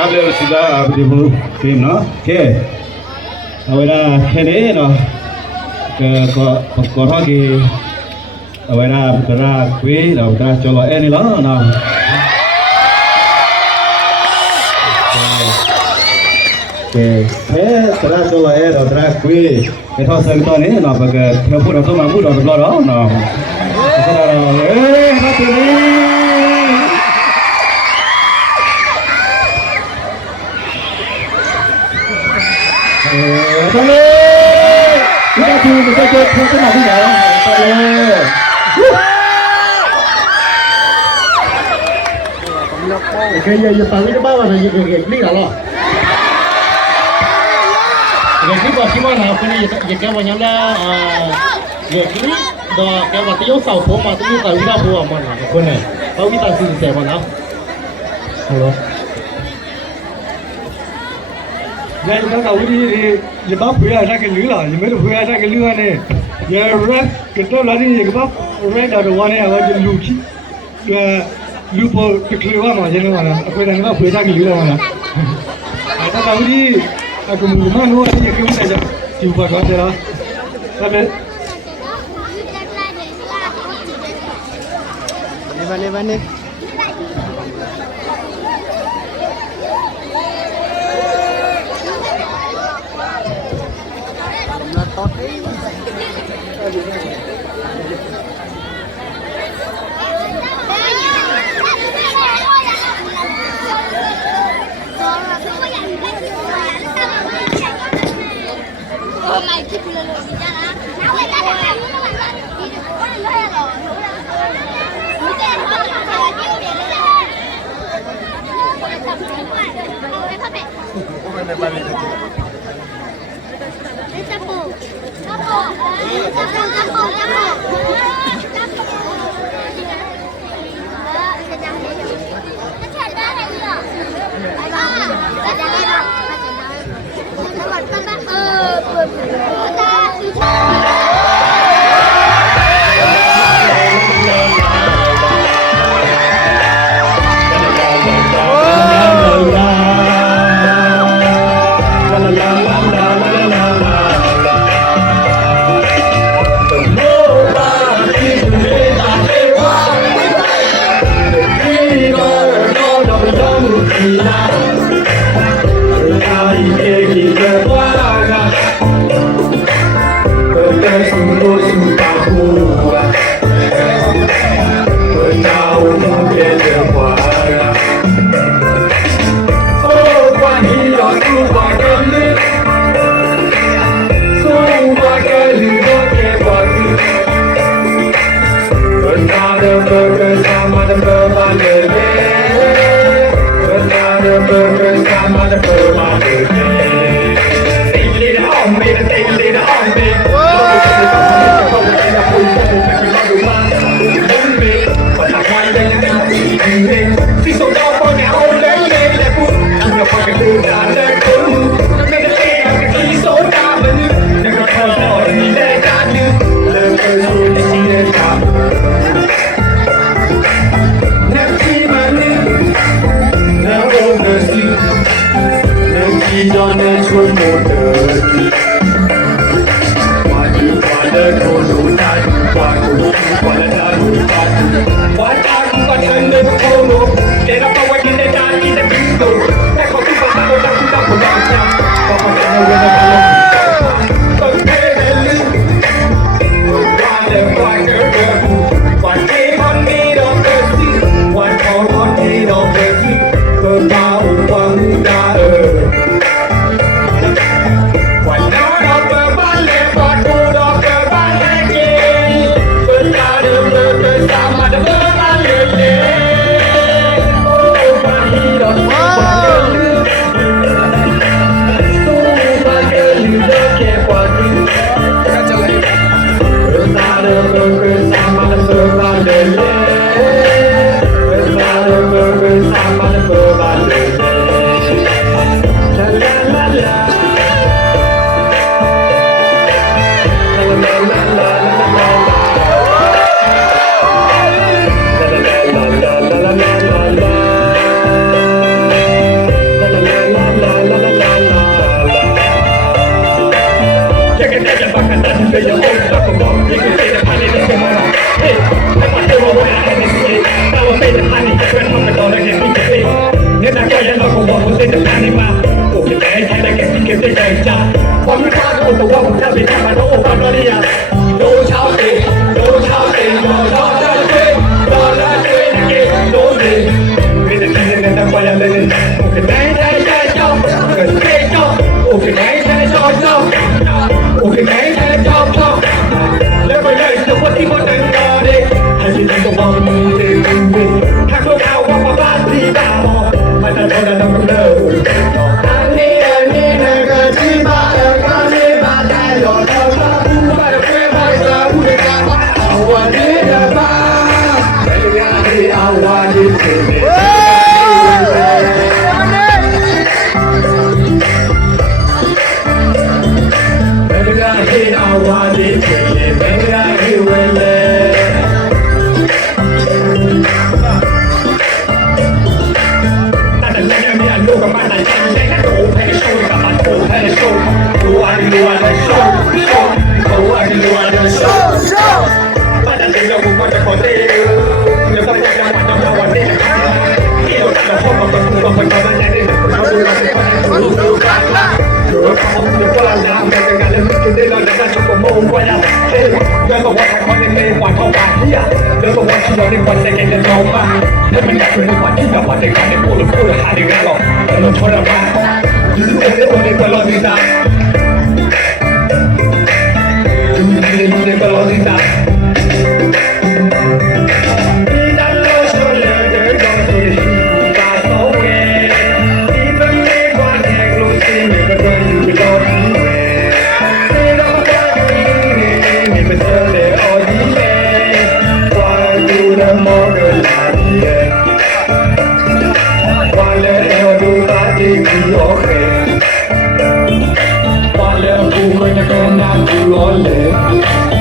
Kalau sudah beribu film no, ke, awalnya kene no, ke korang ke, awalnya bergerak kue, dah bergerak colo ni lah no. Ke, bergerak colo dah bergerak kue, kita sekarang ni no, bagai tempat atau mampu dah bergerak no. Sekarang, hati ni. Boleh, kita tunggu kita tunggu nanti ya. Boleh. cái gì tao cái bao là gì cái biết là lo cái cái nào cái này cái vào nhóm là cái đó cái vào tiêu sầu phố mà tiêu sầu ra phố mà con này tao biết tao xin xe mà nào hello giờ chúng ta đi thì bác phía ra cái lưới là mấy đứa phía ra cái lưới này giờ rác cái đó là đi cái bác rác đã đồ này ở trên lúa chi lúa po cái lúa mà trên nó mà cái này bác phía ra cái lưới là chúng ta đi aku mau nuôi cái cái này chịu phải có thế đó sao biết Levan. Why not? They are all stuck on one. You can say the honey that's in my mouth. Hey, I'm a hero when I have this shit. Now I say the honey, I can't talk about it, can't be the nên là coi nó cũng một tên được anh mà cuộc đời này thay lại cái kiếm tiền đời cha con người ta cũng tổ quốc ta bị tham mà đâu con nó đi à đâu cháo tiền rồi đó ra chơi này kia đâu gì bây giờ khi người ta quay lại lên cuộc đời này thay cho cần thay cho cuộc đời này thay cho cuộc đời này thay cho lấy bây giờ tôi có tí một đằng cờ đi hay chỉ thành công bằng mình thằng cô nào qua ba đi ta mò mà ta cho là năm đầu anh đi này cái gì mà cái gì mà đại rồi đâu có phải là quên bây giờ u để cả bắt đầu đi là ba bây giờ đi ao đi đi Hey, I want it to live, baby, I will live. Ta đừng nghe mi anh luôn cả ba này anh sẽ hát đủ hay show cả bạn đủ hay show, đủ anh luôn là show, đủ anh luôn là show. Ta đừng nghe một conจะขอตีnếu taอยากจะหวานจะมาหวานนี่ที่เราจะชอบมันต้องต้องไปทำอะไรนี่เราดูเราจะดูกันYo por la llama, que tenga el mundo de la casa como un guaya. Yo no voy a poner mi cuarto vacía. Yo no voy a chillar ni cuando se quede toma. Yo me cago en el cuartito para dejar de puro jale galo. Yo no puedo más. Yo no sé dónde puedo olvidar. Yo no sé dónde puedo olvidar. Vale,